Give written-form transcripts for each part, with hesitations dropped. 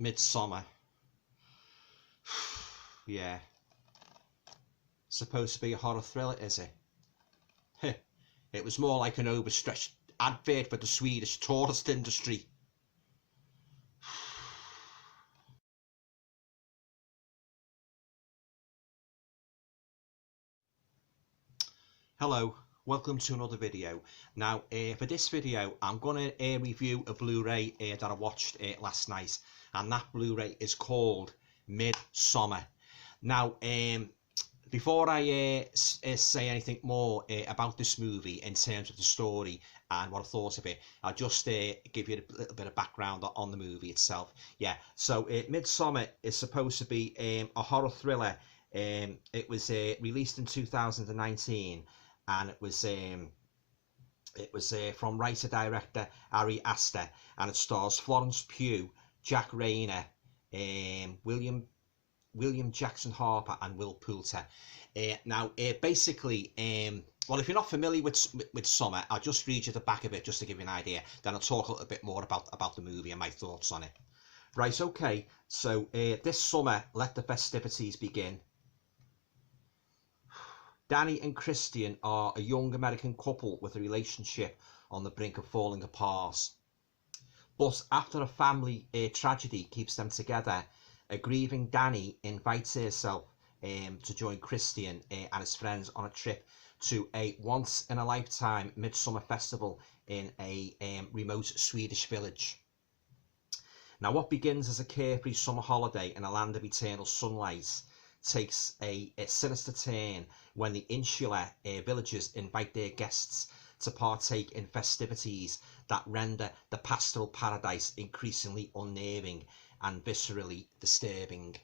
Midsommar. Yeah. Supposed to be a horror thriller, is it? Heh. It was more like an overstretched advert for the Swedish tourist industry. Hello, welcome to another video. Now, for this video, I'm going to review a Blu-ray that I watched last night, and that Blu-ray is called Midsommar. Now, before I say anything more about this movie in terms of the story and what I thought of it, I'll just give you a little bit of background on the movie itself. Yeah, so Midsommar is supposed to be a horror thriller. It was released in 2019, and it was from writer-director Ari Aster, and it stars Florence Pugh, Jack Rayner, William Jackson Harper, and Will Poulter. Now, basically, well, if you're not familiar with Summer, I'll just read you the back of it just to give you an idea. Then I'll talk a little bit more about the movie and my thoughts on it. Right, okay. So this summer, let the festivities begin. Danny and Christian are a young American couple with a relationship on the brink of falling apart. But after a family tragedy keeps them together, a grieving Danny invites herself to join Christian and his friends on a trip to a once-in-a-lifetime midsummer festival in a remote Swedish village. Now, what begins as a carefree summer holiday in a land of eternal sunlight takes a sinister turn when the insular villagers invite their guests to partake in festivities that render the pastoral paradise increasingly unnerving and viscerally disturbing.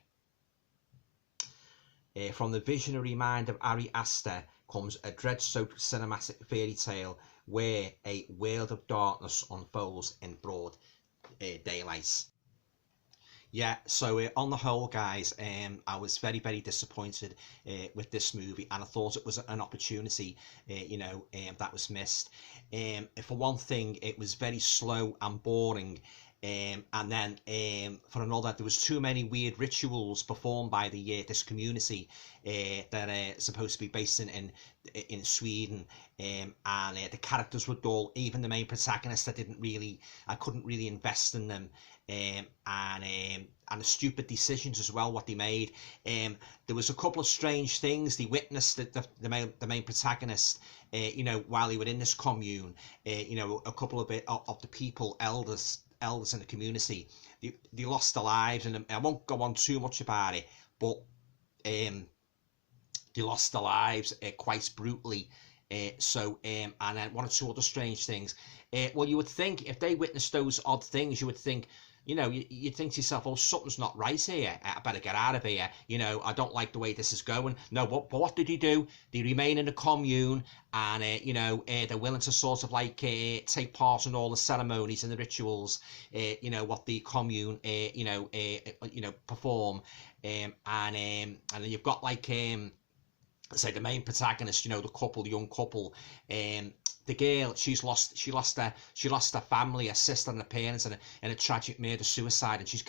From the visionary mind of Ari Aster comes a dread-soaked cinematic fairy tale where a world of darkness unfolds in broad daylight. Yeah, so on the whole, guys, I was very, very disappointed with this movie, and I thought it was an opportunity, that was missed. For one thing, it was very slow and boring. And then for another, there was too many weird rituals performed by this community that are supposed to be based in Sweden, and the characters were dull. Even the main protagonist, I couldn't really invest in them, and the stupid decisions as well what they made. There was a couple of strange things. They witnessed the main protagonist, while he was in this commune. A couple of the people, elders in the community, they lost their lives, and I won't go on too much about it, but they lost their lives quite brutally. And then one or two other strange things. Well, you would think if they witnessed those odd things, you would think, you'd think to yourself, oh, something's not right here. I better get out of here. I don't like the way this is going. No, but what did he do? They remain in the commune, and they're willing to sort of like take part in all the ceremonies and the rituals. What the commune perform. And then you've got like say the main protagonist, the young couple, the girl, she lost her family, her sister and her parents in a tragic murder suicide, and she's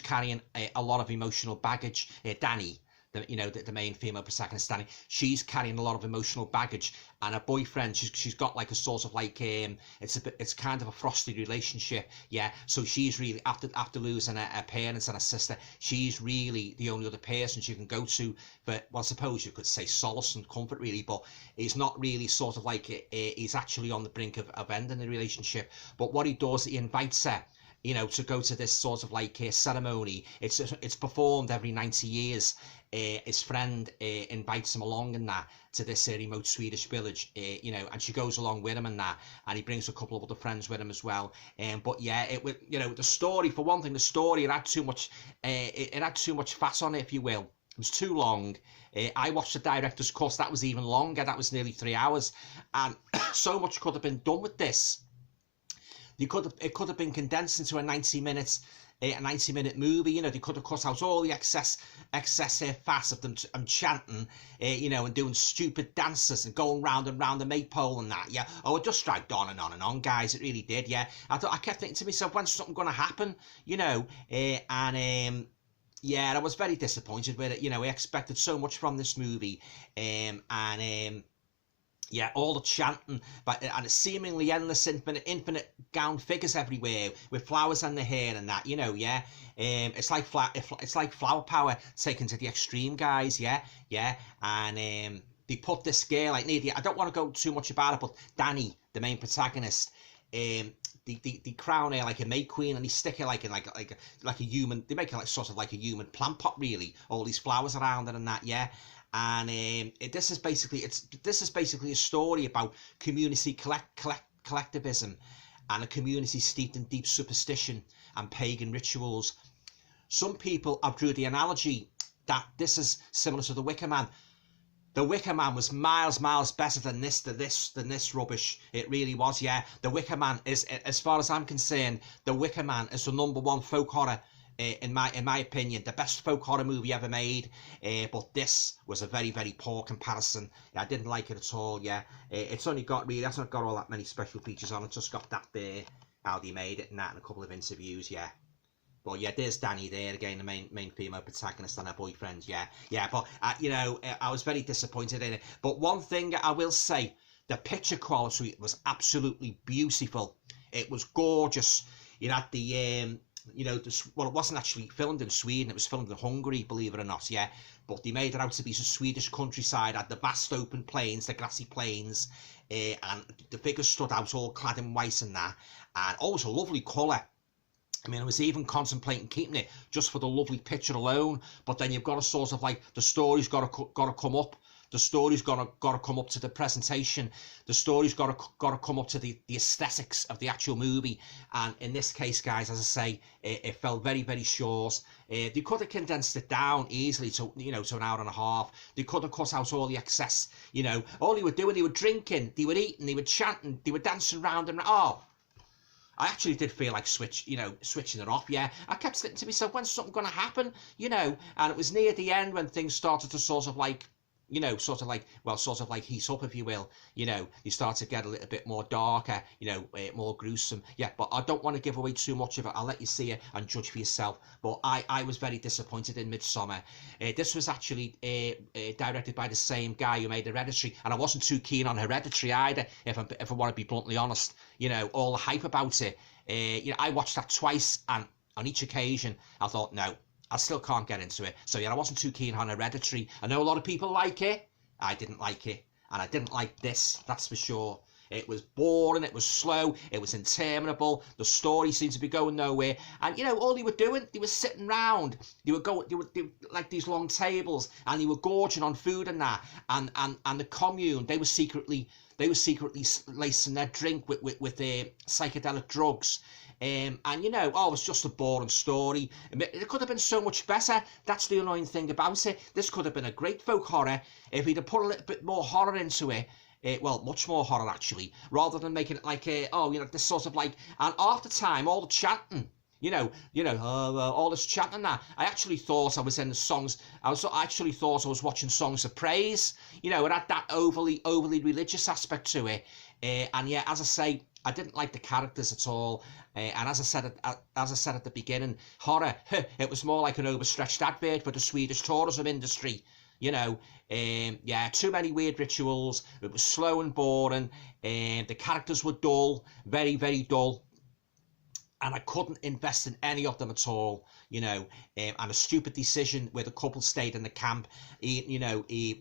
carrying a lot of emotional baggage. Danny, the main female protagonist, Danny, she's carrying a lot of emotional baggage, and her boyfriend, she's got like a sort of like it's kind of a frosty relationship. Yeah, so she's really, after losing her parents and her sister, she's really the only other person she can go to. But well, I suppose you could say solace and comfort, really, but he's not really sort of like he's actually on the brink of ending the relationship. But what he does, he invites her, to go to this sort of like ceremony. It's performed every 90 years. His friend invites him along in that to this remote Swedish village, and she goes along with him and that, and he brings a couple of other friends with him as well. But yeah, it was, the story, for one thing, it had too much, it had too much fat on it, if you will. It was too long. I watched the director's cut. That was even longer. That was nearly 3 hours, and so much could have been done with this. it could have been condensed into a 90-minute movie. You know, they could have cut out all the excess fat of them chanting, you know, and doing stupid dances and going round and round the maypole and that. Yeah, oh, it just dragged on and on and on, guys. It really did. Yeah, I kept thinking to myself, when's something going to happen? You know, yeah, I was very disappointed with it. You know, I expected so much from this movie, yeah, all the chanting, and seemingly endless, infinite gown figures everywhere with flowers in the hair and that, you know, yeah. It's like flower power taken to the extreme, guys, yeah. And they put this girl, like, I don't want to go too much about it, but Danny, the main protagonist, they crown her like a May Queen, and they stick her like a human. They make her like sort of like a human plant pot, really. All these flowers around her and that, yeah. And this is basically a story about community collectivism, and a community steeped in deep superstition and pagan rituals. Some people have drew the analogy that this is similar to The Wicker Man. The Wicker Man was miles better than this rubbish. It really was, yeah. The Wicker Man is, as far as I'm concerned, The Wicker Man is the #1 folk horror, in my opinion, the best folk horror movie ever made. But this was a very poor comparison. I didn't like it at all. Yeah, it's only got hasn't got all that many special features on it. Just got that there, how they made it, and that, and a couple of interviews. Yeah. But yeah, there's Danny there again, the main female protagonist and her boyfriend. Yeah. But you know, I was very disappointed in it. But one thing I will say, the picture quality was absolutely beautiful. It was gorgeous. You know, at the well, it wasn't actually filmed in Sweden. It was filmed in Hungary, believe it or not. Yeah. But they made it out to be the Swedish countryside, had the vast open plains, the grassy plains, and the figures stood out all clad in white and that. And it was a lovely colour. I mean, I was even contemplating keeping it just for the lovely picture alone, but then you've got to sort of like, the story's got to come up. The story's got to come up to the presentation. The story's got to come up to the aesthetics of the actual movie. And in this case, guys, as I say, it fell very short. They could have condensed it down easily to an hour and a half. They could have cut out all the excess. You know, all they were doing, they were drinking, they were eating, they were chanting, they were dancing around and I actually did feel like switching it off, yeah. I kept thinking to myself, when's something going to happen, you know? And it was near the end when things started to sort of like heat up, if you will. You know, they start to get a little bit more darker, more gruesome. Yeah, but I don't want to give away too much of it. I'll let you see it and judge for yourself. But I was very disappointed in Midsommar. This was actually directed by the same guy who made Hereditary, and I wasn't too keen on Hereditary either, if I want to be bluntly honest. You know, all the hype about it. I watched that twice, and on each occasion, I thought, no, I still can't get into it. So yeah, I wasn't too keen on Hereditary. I know a lot of people like it. I didn't like it. And I didn't like this, that's for sure. It was boring, it was slow, it was interminable, the story seemed to be going nowhere. And all they were doing, they were sitting round, they were like these long tables, and they were gorging on food and that. And the commune, they were secretly lacing their drink with their psychedelic drugs. It was just a boring story. It could have been so much better. That's the annoying thing about it. This could have been a great folk horror if he'd have put a little bit more horror into it. Much more horror actually, rather than making it like this sort of like, and half the time all the chanting, all this chanting and that. I actually thought I was in the songs. I actually thought I was watching songs of praise. It had that overly religious aspect to it. And yeah, as I say, I didn't like the characters at all. And as I said at the beginning, horror, it was more like an overstretched advert for the Swedish tourism industry. Too many weird rituals. It was slow and boring. The characters were dull, very dull. And I couldn't invest in any of them at all, and a stupid decision where the couple stayed in the camp,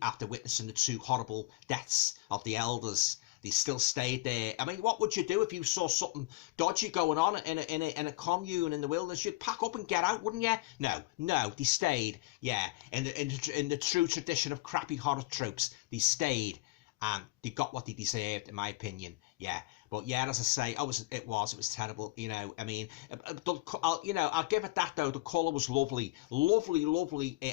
after witnessing the 2 horrible deaths of the elders. They still stayed there. I mean, what would you do if you saw something dodgy going on in a commune in the wilderness? You'd pack up and get out, wouldn't you? No, they stayed. Yeah, in the true tradition of crappy horror tropes, they stayed, and they got what they deserved, in my opinion. Yeah, but yeah, as I say, it was terrible. I mean, I'll give it that though. The colour was lovely,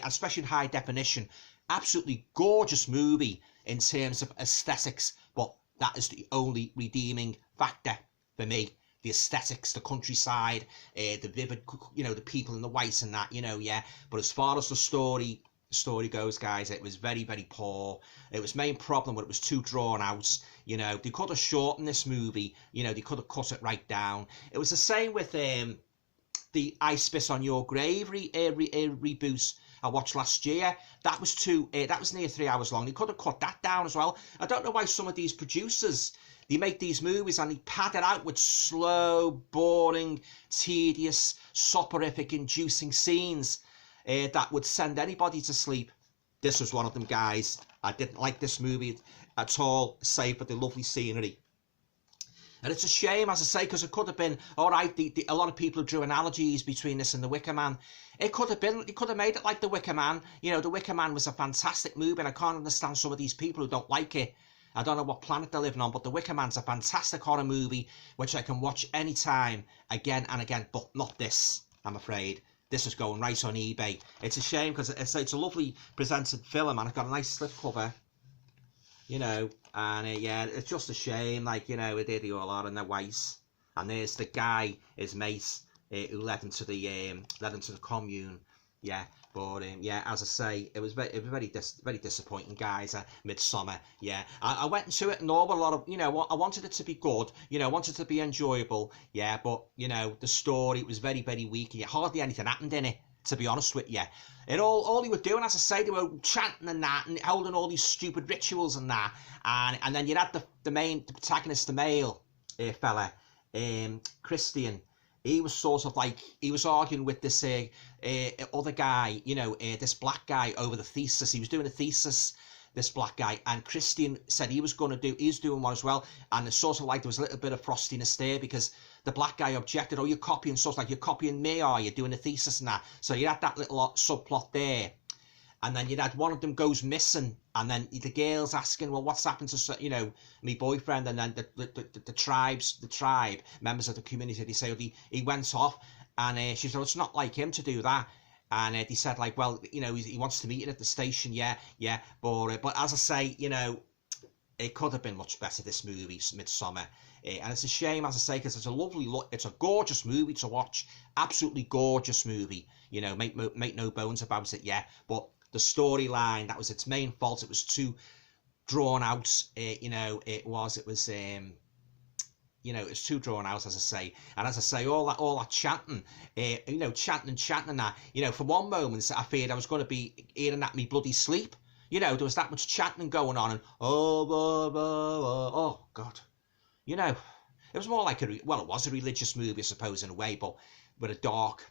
especially in high definition. Absolutely gorgeous movie in terms of aesthetics, but that is the only redeeming factor for me. the aesthetics, the countryside, the vivid, you know, the people in the white and that, you know, yeah. But as far as the story goes, guys, it was very, very poor. It was main problem when it was too drawn out. You know, they could have shortened this movie. You know, they could have cut it right down. It was the same with the I Spit on Your Grave reboot I watched last year. That was that was near 3 hours long. They could have cut that down as well. I don't know why some of these producers, they make these movies and they pad it out with slow, boring, tedious, soporific, inducing scenes that would send anybody to sleep. This was one of them, guys. I didn't like this movie at all, save for the lovely scenery. And it's a shame, as I say, because it could have been, all right, a lot of people drew analogies between this and The Wicker Man. It could have made it like The Wicker Man. You know, The Wicker Man was a fantastic movie, and I can't understand some of these people who don't like it. I don't know what planet they're living on, but The Wicker Man's a fantastic horror movie, which I can watch anytime, again and again, but not this, I'm afraid. This is going right on eBay. It's a shame, because it's a lovely presented film, and it's got a nice slipcover, you know. And yeah, it's just a shame, like, you know, they all are in their ways. And there's the guy, his mate, who led into the commune. Yeah, but yeah, as I say, it was very disappointing, guys. Midsommar. Yeah, I went into it and all with a lot of, you know, I wanted it to be good, you know, I wanted it to be enjoyable. Yeah, but you know, the story was very, very weak. Yeah, hardly anything happened in it, to be honest with you. It all they were doing, as I say, they were chanting and that, and holding all these stupid rituals and that, and then you had the protagonist, the male fella, Christian. He was sort of like, he was arguing with this other guy, you know, this black guy over the thesis. He was doing a thesis, this black guy, and Christian said he's doing one as well, and it's sort of like there was a little bit of frostiness there, because the black guy objected, oh, you're copying, sort of like, you're copying me, are you, doing a thesis and that. So you had that little subplot there. And then you'd had one of them goes missing, and then the girl's asking, well, what's happened to, you know, my boyfriend? And then the tribe members of the community, they say, oh, he went off, and she said, well, it's not like him to do that. And they said, like, well, you know, he wants to meet you at the station, yeah, but as I say, you know, it could have been much better, this movie, Midsommar. And it's a shame, as I say, because it's a gorgeous movie to watch, absolutely gorgeous movie, you know, make no bones about it, yeah, but the storyline, that was its main fault. It was too drawn out, you know, it was you know, it's too drawn out, as I say. And as I say, all that chanting, you know, chanting and that, you know, for one moment, I feared I was going to be hearing that me bloody sleep. You know, there was that much chanting going on, and oh God. You know, it was more like it was a religious movie, I suppose, in a way, but with a dark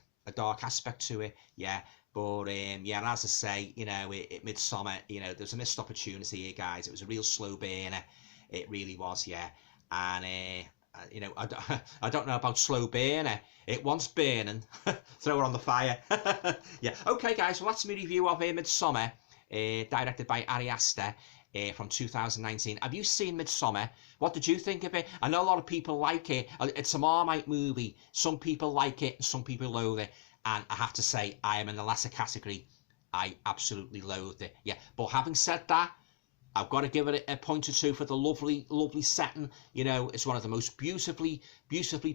aspect to it, yeah. But yeah, and as I say, you know, Midsommar, you know, there's a missed opportunity here, guys. It was a real slow burner, it really was, yeah. And you know, I don't know about slow burner. It wants burning. Throw it on the fire. Yeah. Okay, guys. Well, that's my review of Midsommar, directed by Ari Aster. From 2019. Have you seen Midsommar? What did you think of it? I know a lot of people like it. It's a Marmite movie. Some people like it, some people loathe it. And I have to say, I am in the latter category. I absolutely loathed it. Yeah, but having said that, I've got to give it a point or two for the lovely, lovely setting. You know, it's one of the most beautifully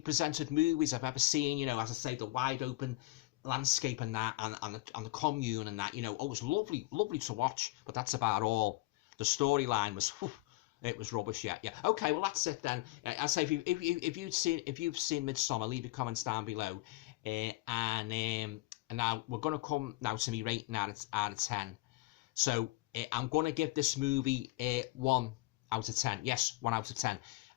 presented movies I've ever seen. You know, as I say, the wide open landscape and that, and the commune and that. You know, it was lovely to watch. But that's about all. The storyline was, it was rubbish. Yeah. Okay, well that's it then. I say, if you've seen Midsommar, leave your comments down below. And now we're gonna come now to me rating out of 10. So I'm gonna give this movie 1 out of 10. Yes, 1 out of 10.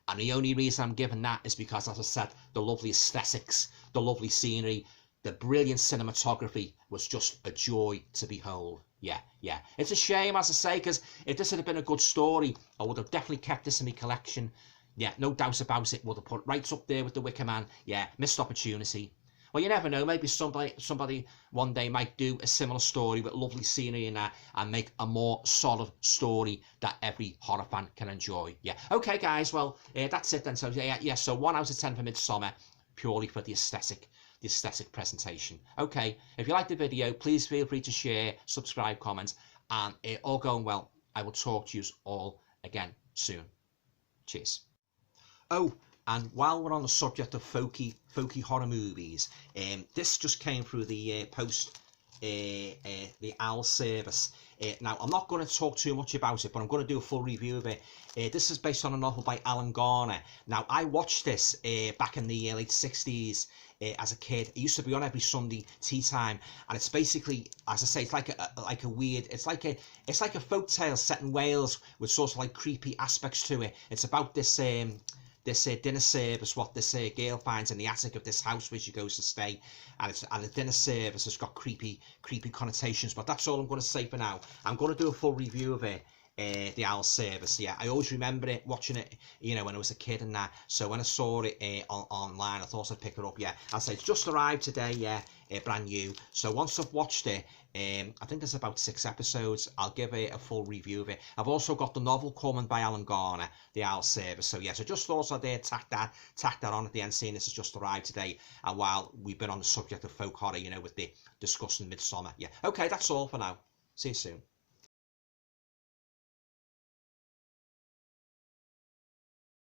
And the only reason I'm giving that is because, as I said, the lovely aesthetics, the lovely scenery, the brilliant cinematography was just a joy to behold. Yeah. It's a shame, as I say, because if this had been a good story, I would have definitely kept this in my collection. Yeah, no doubt about it. Would have put it right up there with The Wicker Man. Yeah, missed opportunity. Well, you never know. Maybe somebody one day might do a similar story with lovely scenery and that, and make a more solid story that every horror fan can enjoy. Yeah. Okay, guys. Well, that's it then. So yeah. So 1 out of 10 for Midsommar, purely for the aesthetic presentation. Okay, if you like the video, please feel free to share, subscribe, comment, and all going well, I will talk to you all again soon. Cheers. Oh, And while we're on the subject of folky horror movies, this just came through the post, the OWL service. Now, I'm not going to talk too much about it, but I'm going to do a full review of it. This is based on a novel by Alan Garner. Now, I watched this back in the late 60s as a kid. It used to be on every Sunday tea time, and it's basically, as I say, it's like a weird, it's like a folk tale set in Wales with sort of like creepy aspects to it. It's about this dinner service what this girl finds in the attic of this house where she goes to stay, and the dinner service has got creepy connotations. But that's all I'm going to say for now. I'm going to do a full review of it, the OWL service. Yeah, I always remember it, watching it, you know, when I was a kid and that. So when I saw it online, I thought I'd pick it up. Yeah, I'll say it's just arrived today. Yeah, brand new. So once I've watched it, I think there's about 6 episodes. I'll give it a full review of it. I've also got the novel coming by Alan Garner, the OWL service. So yeah, so just thought I'd tack that on at the end, seeing this has just arrived today. And while we've been on the subject of folk horror, you know, with the discussing Midsommar. Yeah, okay, that's all for now. See you soon.